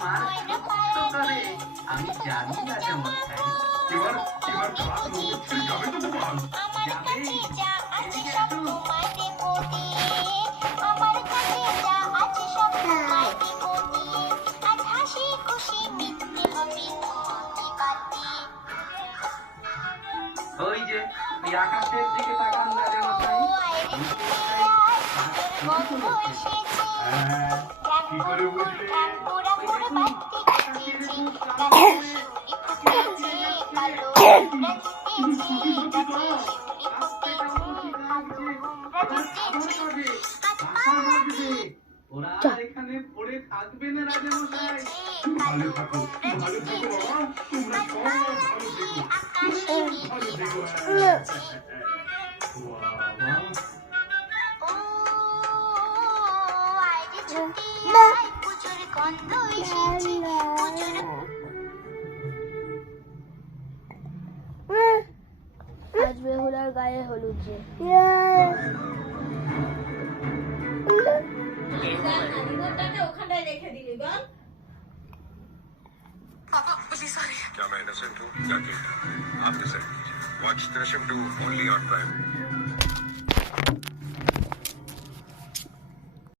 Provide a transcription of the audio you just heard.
মার কষ্ট করে আমি জানি রাজা মশাই। এবার এবার কাজ নজর ছেড়ে যাবে তো গোপাল? যাবে, এদিকে একটু। ওই যে ওই আকাশের দিকে তাকান রাজা মশাই। হ্যাঁ, কি করে বুঝলে? ওরা এখানে পড়ে থাকবে না রাজা মশাই। ভালো থাকো বাবা, তোমরা সব ভালো থেকো, খুব ভালো থেকো। আজ বেহুলার গায়ে হলুদ যে ওখানটায় রেখে দিলি বল। क्या मैं innocent हूँ? क्या कहता? आप डिसाइड कीजिए। Watch Drishyam 2 only on Prime.